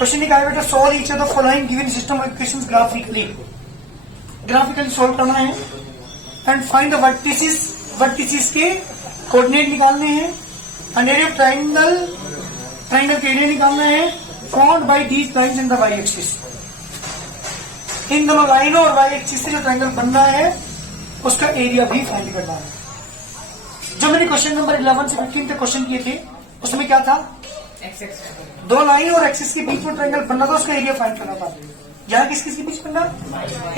Question क्या है बेटा, solve each of the following given system of equations graphically solve करना है एंड फाइंड द वर्टिसेस के कोऑर्डिनेट निकालने हैं एंड एरिया ऑफ ट्रायंगल के एरिया निकालना है found by these lines in the Y axis. इन दोनों लाइनों और वाई एक्सिस से जो ट्रायंगल बन रहा है उसका एरिया भी फाइंड करना है। जो मैंने क्वेश्चन नंबर 11 से 15 तक क्वेश्चन किए थे उसमें क्या था, दो लाइन और एक्सिस के बीच में ट्रायंगल बनना था, उसका एरिया फाइंड करना था। यहाँ किस के बीच बनना,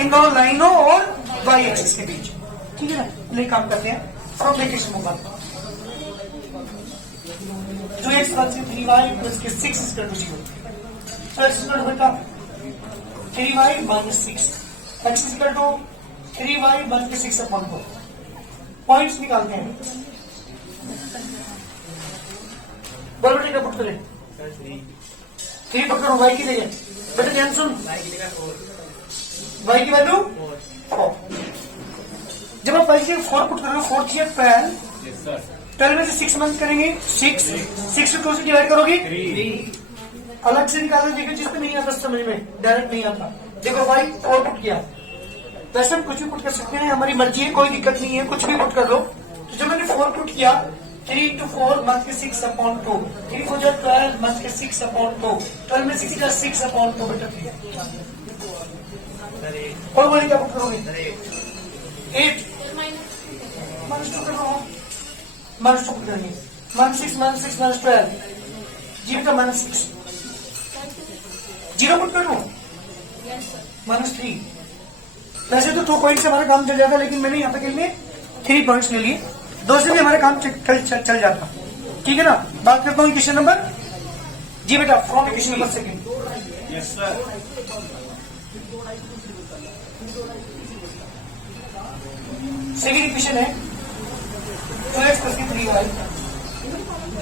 इन दोनों लाइनों और वाई एक्सिस के बीच। ठीक है ना, ले काम करते हैं फ्रॉम लोकेशन मोबाइल जो एक्स प्लस 3y प्लस के 6 is equal to 0। So X is equal to बेटा 3y minus 6, X is equal to 3y minus के 6 अपॉन 4। पॉइंट्स निकालते हैं, बोल बेटे क्या पुट करें, 3 पकड़ो y की जगह, बेटा ध्यान सुन, y की वैल्यू 4। जब आप y की 4 पुट करोगे 4 की 12 में से 6 मंथ करेंगे, 6 को 2 से डिवाइड करोगे 3। अलग से निकालो, देखो जिसको नहीं आता समझ में, डायरेक्ट नहीं आता। देखो y 4 पुट किया, वैसे हम कुछ भी पुट कर सकते हैं, हमारी मर्जी है, कोई दिक्कत नहीं है, कुछ भी पुट कर लो। तो जब मैंने 4 पुट किया 3 into 4 मंथ के 6 अपॉन 2, 3 4 12 मंथ के 6 अपॉन 2, 12 में 6 का 6 अपॉन 2 बेटा 3। और बोले क्या पुट करोगे 8 माइनस 2 कर लो, माइनस 2 पुट करेंगे, माइनस 6 माइनस 12 जी बेटा माइनस 6, 0 पुट कर लो माइनस 3। वैसे तो 2 पॉइंट से हमारा काम चल जाता, लेकिन मैंने यहाँ पे के लिए 3 पॉइंट्स ले लिए, 2 से भी हमारा काम चल जाता। ठीक है ना, बात करता हूँ इक्वेशन नंबर, जी बेटा from equation number second. Yes sir. Second equation है 2x plus 3y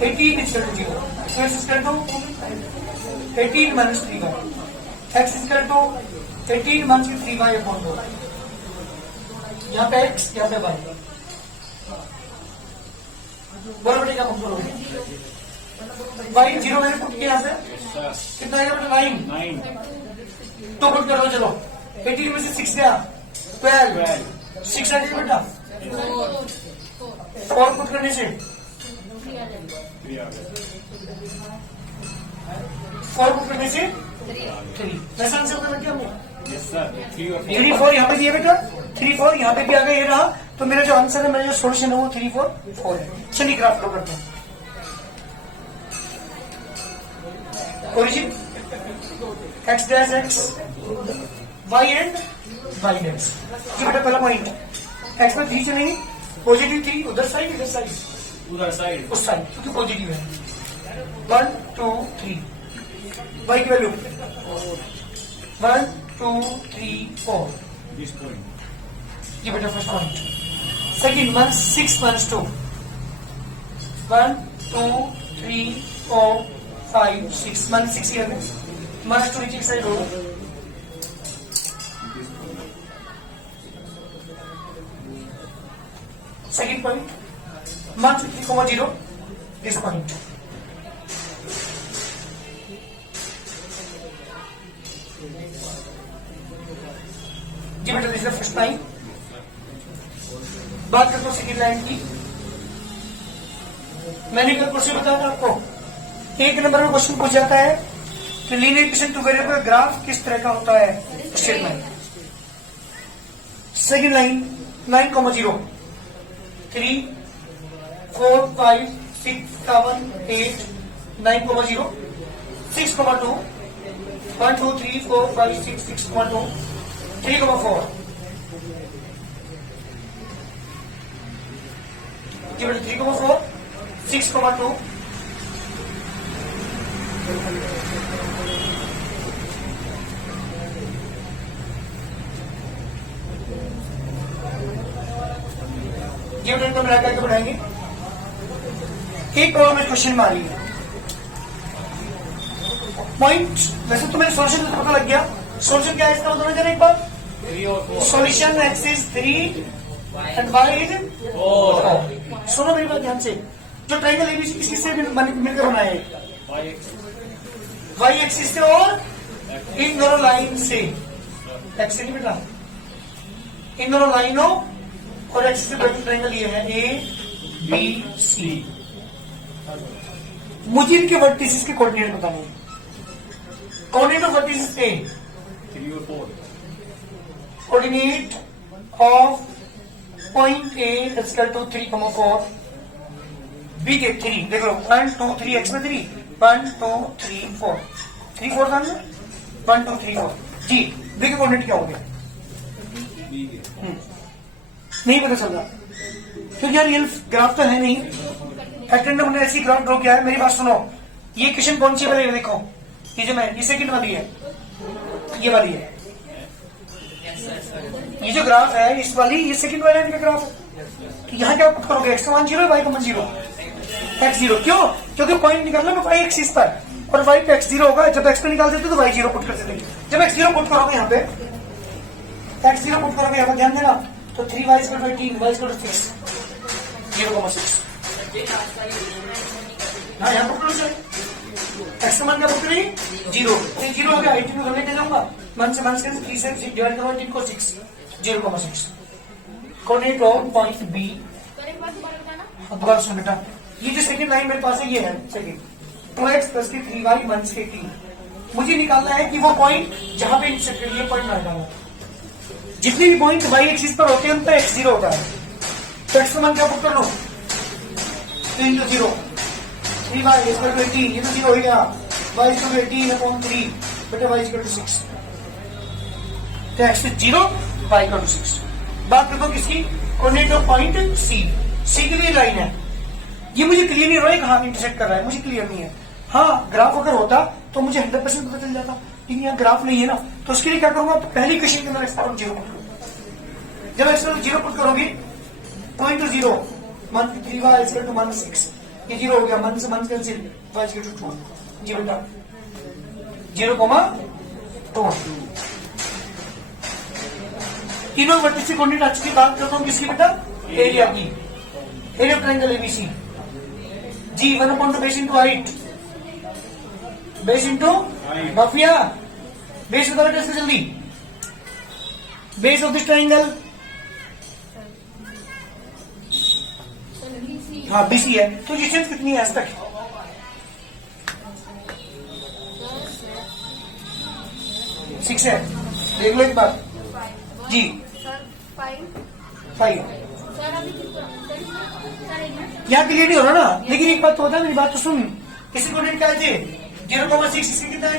18 is equal to 0, 2x is equal to 18 minus 3y, x is equal to 18 minus 3y upon 2। यहाँ पे x, यहाँ पे y, बोलो बेटे क्या put करोगे, y 0 मैंने पुट किया यहाँ पे, कितना आएगा बेटा 9, तो पुट कर लो, चलो 18 में से 6 गया 12, 6 आ जाएगा बेटा 4 पुट करने से 4 पुट करने से 3। वैसा आंसर होगा क्या हमें, 3 4 यहाँ पे दिया बेटा, 3 4 यहाँ पे भी आ गया, ये रहा। तो मेरा जो आंसर है, मेरा जो सोल्यूशन है वो 3 4 4 है। चलिए ग्राफ ड्रॉ करते हैं। Origin x dash x, y and y dash. ये बेटा पहला पॉइंट, x में 3 चलेंगे, पॉजिटिव 3 उधर साइड, इधर साइड, उस साइड क्योंकि पॉजिटिव है। 1 2 3, y की वैल्यू 1 2 3 4, ये बेटा first point. Second 1 6 minus 2, 1 2 3 4 5 6 minus 6 here minus 2 नीचे की साइड होगा। Second point 1 3, 0 this point. जी बेटा दिस इज फर्स्ट लाइन। बात करता हूँ सेकंड लाइन की। मैंने कल क्वेश्चन बताया था आपको, 1 नंबर में क्वेश्चन पूछ जाता है कि linear equation two variable graph किस तरह का होता है, स्ट्रेट लाइन। सेकंड लाइन 9 0 3 4 5 6 7 8 9 0 6 2 1 2 3 4 5 6 6 2 3 4 3 4 6 2 ये तो मिला करके बढ़ाएंगे। एक और में क्वेश्चन मारिए पॉइंट। वैसे तो मेरे सोल्यूशन तो पता लग गया, सोल्यूशन क्या है इसका बताना जरा एक बार। Solution X is 3 and Y is 4। सुनो मेरी बात ध्यान से, जो ट्रायंगल एबीसी किससे मिलकर बना है, वाई एक्सिस से और इन दोनों लाइन से, एक्स से नहीं बेटा, इन दोनों लाइनों और एक्सिस से बना ट्रायंगल ये है ए बी सी। मुझे इनके वर्टिसेस के कोऑर्डिनेट बताने हैं। कोऑर्डिनेट ऑफ वर्टिसेस ए 3 और 4, coordinate of point A is equal to 3, 4, B के 3 देख लो 1 2 3 एक्स में 3 1 2 3 4 3 4 था ना 1 2 3 4 जी। बी के कोऑर्डिनेट क्या हो गया? बी के नहीं पता चल रहा क्योंकि यार रियल ग्राफ तो है नहीं। एटेंडर ने ऐसी ग्राफ ड्रॉ किया है। मेरी बात सुनो, ये क्वेश्चन कौन सी वाली है देखो, ये जो मैं ये सेकंड वाली है, ये वाली है, ये जो ग्राफ है इस वाली ये सेकंड वाला इनका ग्राफ है। तो यहाँ क्या पुट करोगे? एक्स का मान 0 है, वाई का मान 0, एक्स 0 क्यों? क्योंकि पॉइंट निकालना ना वाई एक्सिस पर और वाई पे x 0 होगा। जब x पे निकाल देते तो वाई 0 पुट कर देते। जब x 0 पुट करोगे यहाँ पे x 0 पुट करोगे यहाँ पर ध्यान देना तो 3y = 18 y = 6 0,6 हाँ यहाँ पुट करो x का मान क्या पुट करेंगे 0 0 हो गया 18 को लेके जाऊंगा मन से 3 से डिवाइड करो 18 को 6 0,6 कोऑर्डिनेट ऑफ पॉइंट बी। दोबारा सुन बेटा, ये जो सेकंड लाइन मेरे पास है ये है सेकंड 2x + 3y - 18। मुझे निकालना है कि वो पॉइंट जहां पे इंटरसेक्ट ये पॉइंट निकालना है। जितने भी पॉइंट y एक्सिस पर होते हैं उन पर x 0 होता है। तो x का मान क्या पुट कर लो 3 × 0 3y = 18 ये तो 0 हो गया y = 18/3 बटे y = 6 तो x is 0 y = 6। बात देखो किसकी? कोऑर्डिनेट ऑफ पॉइंट सी के लिए लाइन है। ये मुझे क्लियर नहीं हो रहा है कहां इंटरसेक्ट कर रहा है, मुझे क्लियर नहीं है। हाँ ग्राफ अगर होता तो मुझे 100% पता चल जाता, लेकिन यहाँ ग्राफ नहीं है ना। तो उसके लिए क्या करूंगा, पहली क्वेश्चन के अंदर एक्स 0 पुट करूंगा। जब एक्स 0 पुट करोगे पॉइंट 0 3y = -6 ये 0 हो गया, मन से कैंसिल y = 2 जी बेटा 0,2। तीनों वर्टिस से कोऑर्डिनेट अच्छी की बात करता हूँ किसकी बेटा? एरिया की, एरिया ऑफ ट्रायंगल एबीसी जी 1/the base into height base into माफिया बेस बताओ टेस्ट जल्दी। बेस ऑफ दिस ट्रायंगल हाँ बीसी है। तो डिस्टेंस कितनी है आज तक? सिक्स है। देख लो एक बार जी 5 यहाँ क्लियर नहीं हो रहा ना, लेकिन एक बात तो होता है, मेरी बात तो सुन। किसी कोऑर्डिनेट क्या है 0,6 इसके कितना है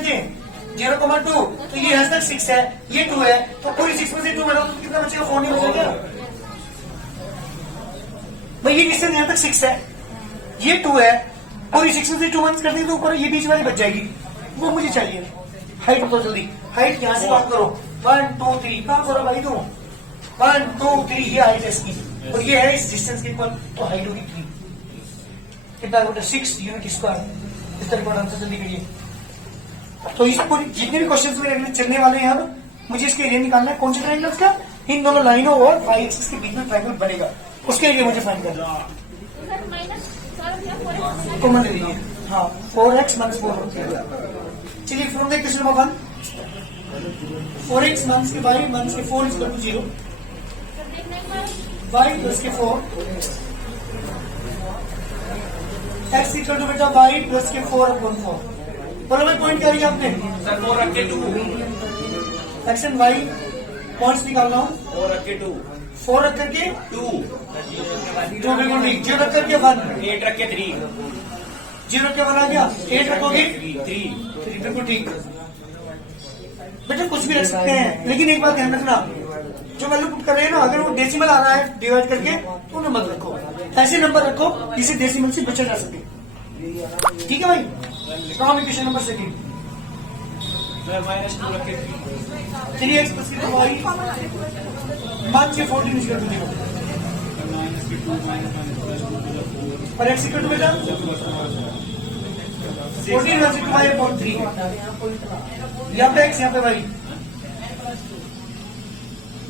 0,2 तो ये यहाँ तक 6 है ये 2 है तो पूरी 6 में से 2 बढ़ाओ तो कितना बचेगा 4 नहीं बचेगा भाई। ये डिस्टेंस यहाँ तक 6 है ये 2 है पूरी 6 में से 2 माइनस कर देंगे तो ऊपर ये बीच वाली बच जाएगी, वो मुझे चाहिए। हाइट बताओ जल्दी, हाइट यहाँ से बात करो 1 2 3 कहाँ करो भाई तुम 1 2 3 ये हाइट है इसकी और ये है इस डिस्टेंस के इक्वल तो हाइट होगी 3 कितना बेटा 6 यूनिट स्क्वायर। इस तरह का आंसर जल्दी करिए। तो इसको जितने भी क्वेश्चंस मेरे चलने वाले हैं अब मुझे इसके एरिया निकालना है कौन से ट्रायंगल का, इन दोनों लाइनों और वाई एक्सिस के बीच में ट्रायंगल बनेगा उसके एरिया मुझे फाइंड करना है। कॉमन ले लीजिए हाँ 4x - 4 होता है। चलिए from the question number 1 4x - y - 4 = 0 y + 4 x = बेटा y + 4/4। बोलो भाई पॉइंट क्या लिया आपने? सर 4 रख के 2 एक्स एंड वाई पॉइंट्स निकालना हो 4 रख के 2 4 रख करके 2 2 बिल्कुल ठीक 0 रख करके 1 8 रख के 3 0 रख के 1 आ गया 8 रखोगे 3 बिल्कुल ठीक। बेटा कुछ भी रख सकते हैं लेकिन एक बात ध्यान रखना जो वैल्यू पुट कर रहे हैं ना अगर वो डेसिमल आ रहा है डिवाइड करके तो उन्हें मत रखो, ऐसे नंबर रखो जिसे डेसिमल से बचा जा सके। ठीक है भाई। क्वेश्चन नंबर 2 -2 रख के 3x + y मान के 14 = 0 और x = बेटा 14 + y/3 यहाँ पे x यहाँ पे y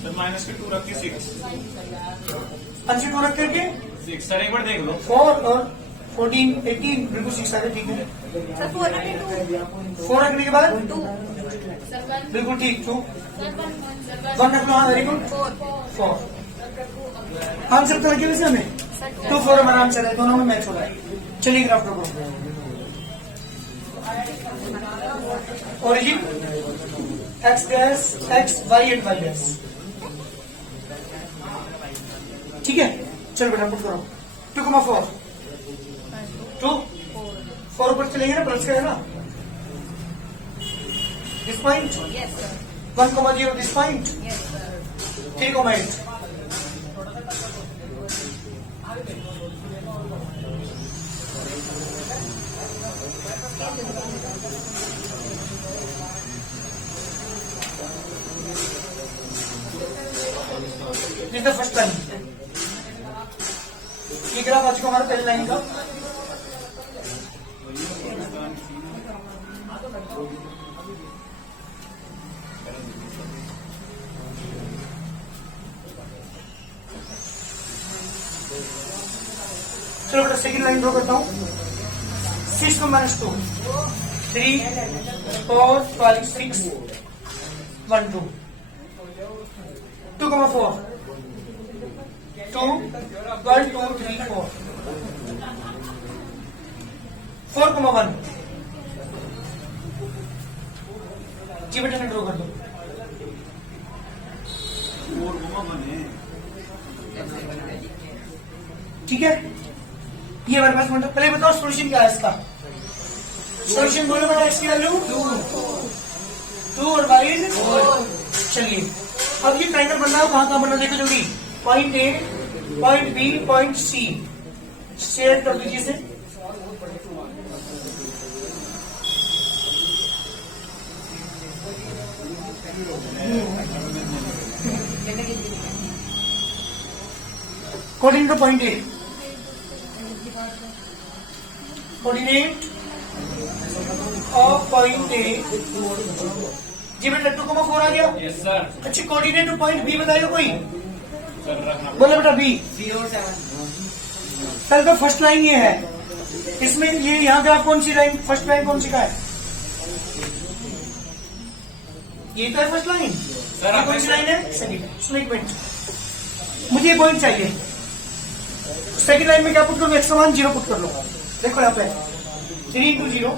सर -2 रख के 6 अंश 2 रख करके 6 सर एक बार देख लो 4 और 14, 18 बिल्कुल ठीक सारे ठीक है। सर 4 रखे 2 4 रखने के बाद 2 बिल्कुल ठीक 2 1 रख लो। हाँ वेरी गुड 4 आंसर तो लगे वैसे हमें 2 4 हमारा आंसर है, दोनों में मैच हो रहा है। चलिए ग्राफ ड्रॉ करो। Origin x dash x y and y dash, ठीक है। चलो बेटा पुट करो 2,4 2 4 ऊपर चलेंगे ना, प्लस का है ना this point yes sir 1,0 this point yes sir 3,8 this the first line. ये ग्राफ आज को हमारा पहली लाइन का। चलो बेटा सेकंड लाइन ड्रॉ करता हूँ। 6 को -2 3 4 5 6 1 2 2,4 2 1 2 3 4 4,1 जी बेटा ने ड्रॉ कर दो। ठीक है, ये हमारे पास मतलब पहले बताओ सोल्यूशन क्या है इसका। सोल्यूशन बोलो बेटा, इसकी वैल्यू 2 और y। चलिए अब ये ट्रायंगल बनना है, कहाँ बनना देखो जल्दी। Point A, point B, point C share कर दीजिए इसे। Coordinate point A, coordinate of point A जी बेटा 2,4 आ गया। Yes sir. अच्छा कोऑर्डिनेट टू पॉइंट बी बताइए कोई, सर रखना बोलो बेटा बी। 7 तो फर्स्ट लाइन ये है, इसमें ये यहाँ पे आप कौन सी लाइन, फर्स्ट लाइन कौन सी का है? ये तो है फर्स्ट लाइन। सर, ये कौन सी लाइन है? सेकंड। सुनो एक मिनट, मुझे ये पॉइंट चाहिए। सेकंड लाइन में क्या पुट करो? x का मान 0 पुट कर लो। देखो यहाँ पे 3 into 0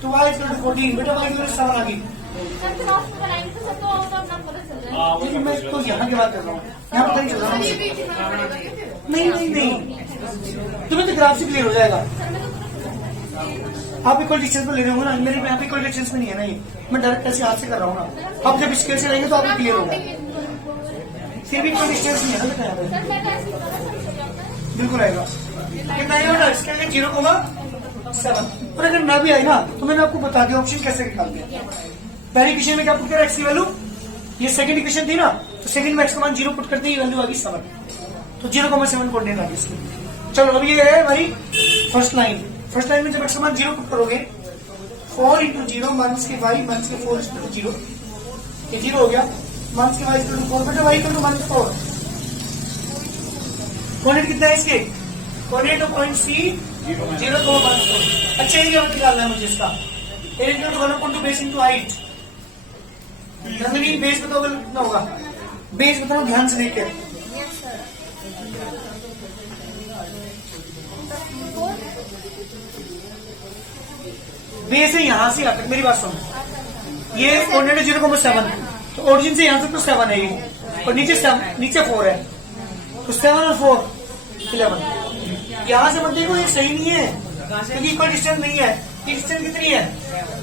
तो y इक्वल टू 14 बेटा, y इक्वल टू 7 आ गई। सर क्रॉस बनाएंगे तो सब तो अपना अपना पता चल जाएगा। लेकिन मैं तो यहाँ की बात कर रहा हूँ, यहाँ पता नहीं चल रहा सर ये मुझे। भी इतना पड़ेगा क्या फिर? नहीं नहीं नहीं, तुम्हें तो ग्राफ से क्लियर हो जाएगा। सर मैं तो पूरा आप इक्वल डिस्टेंस पे ले रहे हो ना, मेरे यहाँ पे इक्वल डिस्टेंस में नहीं है ना, ये मैं डायरेक्ट ऐसे हाथ से कर रहा हूँ ना। आप जब स्केल से लेंगे तो आपको क्लियर होगा। फिर भी इक्वल डिस्टेंस नहीं है ना बेटा यहाँ पे, सर मैं तो ऐसे ही पता चल जाता है। बिल्कुल आएगा। कितना आएगा बेटा? स्केल में 0,7 और अगर ना भी आए ना तो मैंने आपको बता दिया ऑप्शन कैसे निकालते हैं। पहली इक्वेशन में क्या पुट करा? एक्स की वैल्यू, ये सेकंड इक्वेशन थी ना, तो सेकंड में एक्स का मान 0 पुट करते ही वैल्यू आ गई 7, तो 0,7 कोऑर्डिनेट आ गई इसकी। चलो अब ये है हमारी फर्स्ट लाइन। फर्स्ट लाइन में जब एक्स का मान 0 पुट करोगे 4 into 0 माइनस के y माइनस के 4 इक्वल टू 0, ये 0 हो गया। माइनस के y इक्वल टू 4 बेटा, y इक्वल टू -4। कोऑर्डिनेट कितना है इसके? Coordinate of point C 0,14। अच्छा ये निकालना है मुझे इसका। Area two 1 base into height. Nandini base बताओ कितना होगा? बेस बताओ ध्यान से देखिए। बेस है यहाँ से यहाँ तक, मेरी बात सुनो। ये कोऑर्डिनेट 0,7, तो ओरिजिन से यहाँ तक तो 7 है ये, और नीचे 4 है, तो 7 और 4 11। यहाँ से मत देखो, ये सही नहीं है क्योंकि इक्वल डिस्टेंस नहीं है। ये डिस्टेंस कितनी है?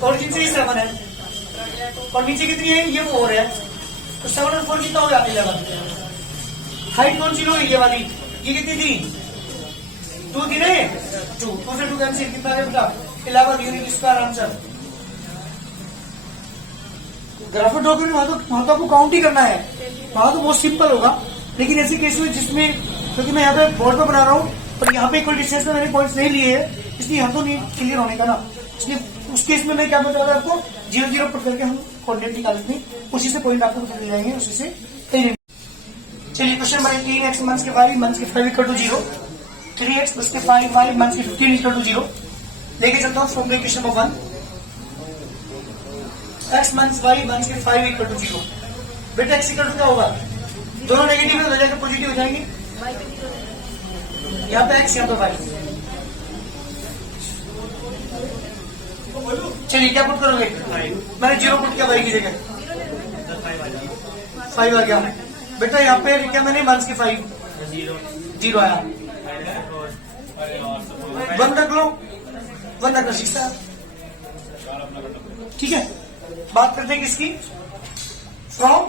ओरिजिन से ही 7 है और नीचे कितनी है? ये 4 है, तो 7 और 4 कितना हो जाता है? 11। हाइट कौन सी लो? ये वाली। ये कितनी थी? 2 थी ना, 2 से 2 कैंसिल, कितना है बेटा? 11 unit square answer. Graph document वहां तो आपको काउंट ही करना है, वहां तो बहुत सिंपल होगा। लेकिन ऐसे केस में जिसमें, क्योंकि मैं यहाँ पे बोर्ड पर बना रहा हूँ और यहाँ पे इक्वल डिस्टेंस में मैंने पॉइंट्स नहीं लिए हैं, इसलिए यहाँ तो नहीं क्लियर होने का ना। इसलिए उस केस में मैं क्या बता रहा आपको, 0,0 पुट करके हम कोऑर्डिनेट निकालेंगे, उसी से पॉइंट आपको मिल जाएंगे, उसी से। चलिए क्वेश्चन नंबर 3, x माइनस के 5 माइनस के 5 इक्वल टू 0। 3x प्लस के 5y माइनस के 15 इक्वल टू 0 लेके चलता हूँ from the equation number 1 x minus y minus के 5 इक्वल टू 0 बेटा x इक्वल टू क्या होगा दोनों नेगेटिव हो जाएंगे पॉजिटिव हो जाएंगे यहाँ पे x यहाँ पे y चलिए क्या पुट करोगे मैंने 0 पुट किया y की जगह 5 आ गया बेटा यहाँ पे क्या मैंने माइनस के 5 0 आया 1 रख लो 1 रखना सीखता है ठीक है बात करते हैं किसकी फ्रॉम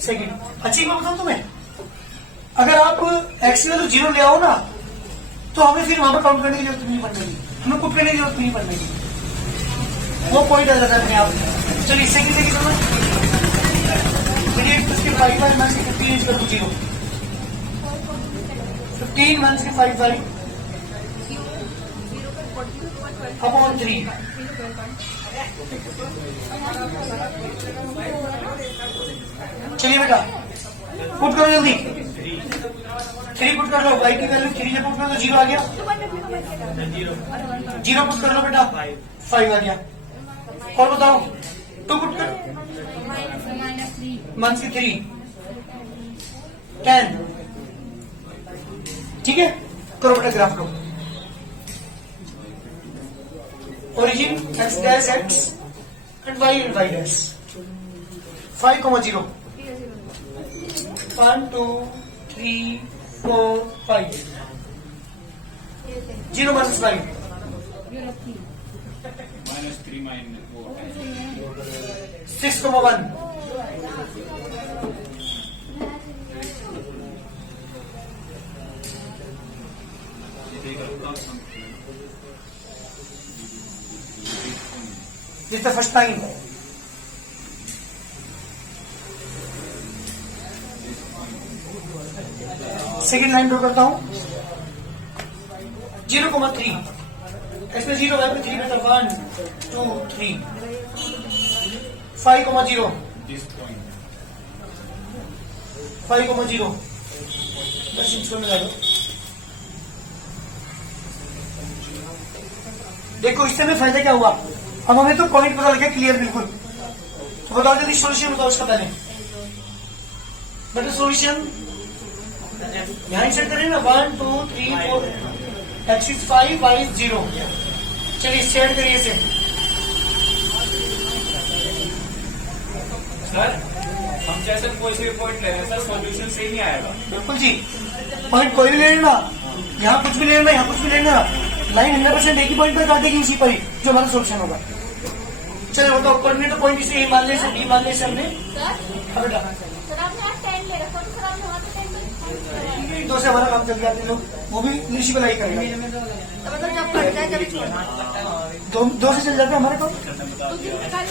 सेकंड अच्छी बात बताऊं तुम्हें अगर आप एक्स की वैल्यू 0 ले आओ ना तो हमें फिर वहां पर काउंट करने की जरूरत नहीं पड़ेगी हमें पुट करने की जरूरत नहीं पड़ेगी वो पॉइंट आ जाता है अपने आप चलिए सेकंड लेके चलो 3x plus के 5y minus के 15 is equal to 0 15 minus के 5y upon 3 चलिए बेटा पुट करो जल्दी 3 पुट कर लो y की वैल्यू 3 से पुट कर लो 0 आ गया 0 पुट कर लो बेटा 5 आ गया और बताओ 2 पुट कर माइनस के 3 10 ठीक है करो बेटा graph low origin x dash x and y dash 5, 0 1 2 3 4 5 0 minus 5 -3 6, 1 This is the first time. Second line draw करता हूं 0,3 इसमें 0 है 3 बेटा 1 2 3 5,0 this point 5,0 बस इसको मिला दो देखो इससे में फायदा क्या हुआ अब हमें तो पॉइंट पता लगा क्लियर बिल्कुल तो बताओ जल्दी सॉल्यूशन बताओ इसका पहले बट सॉल्यूशन यहां सेट करें ना 1 2 3 4 x is 5 y is 0 चलिए सेट करिए इसे सर हम जैसे कोई से पॉइंट ले रहे हैं सर सॉल्यूशन से ही आएगा बिल्कुल जी पॉइंट कोई भी ले लेना यहाँ कुछ भी ले लेना यहाँ कुछ भी लेना लाइन 100% एक ही पॉइंट पर काटेगी उसी पर ही जो हमारा सॉल्यूशन होगा चलो बताओ कोऑर्डिनेटर पॉइंट इसे ए मान ले से बी मान ले से हमने सर बेटा सर आपने आज 10 ले रखा तो सर आपने वहाँ से 10 दो से हमारा काम चल गया लोग वो भी ऋषि बनाई करेगा तो मतलब जब कट जाए जब दो से चल जाता है हमारा काम तो दिन निकाल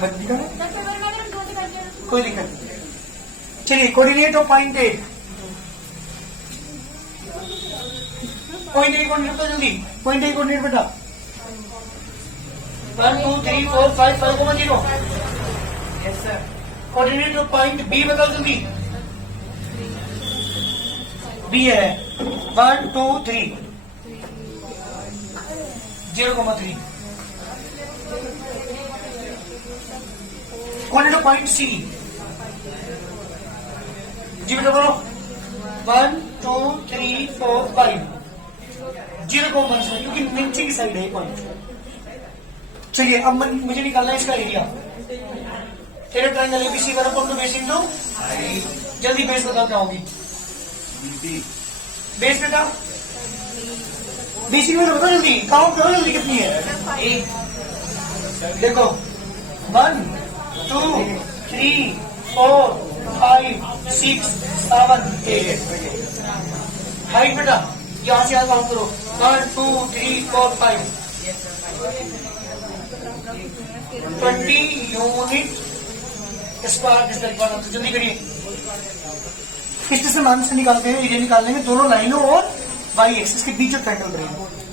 बंदी का दस पेपर में अगर 2 निकाल दिया कोई दिक्कत नहीं चलिए coordinate of point A coordinate तो जल्दी पॉइंट ए कोऑर्डिनेट बेटा 1 2 3 4 5 5,0 yes sir coordinate of point B बताओ जल्दी बी है 1 2 3 0,3 कोऑर्डिनेट ऑफ पॉइंट सी जी बेटा बोलो 1 2 3 4 5 0,1 क्योंकि नीचे की साइड है पॉइंट चलिए अब मुझे निकालना है इसका एरिया तेरे ट्रायंगल एबीसी बराबर टू बेस इनटू जल्दी बेस बताओ क्या होगी बेस बेटा बेसिक में तो बताओ जल्दी काउंट करो जल्दी कितनी है देखो 1 2 3 4 5 6 7 8 हाइट बेटा यहाँ से यहाँ काउंट करो 1 2 3 4 5 20 यूनिट स्क्वायर जल्दी करिए इस से मान से निकालते हैं एरिया निकालने में दोनों लाइनों और वाई एक्सिस के बीच में ट्रायंगल करेंगे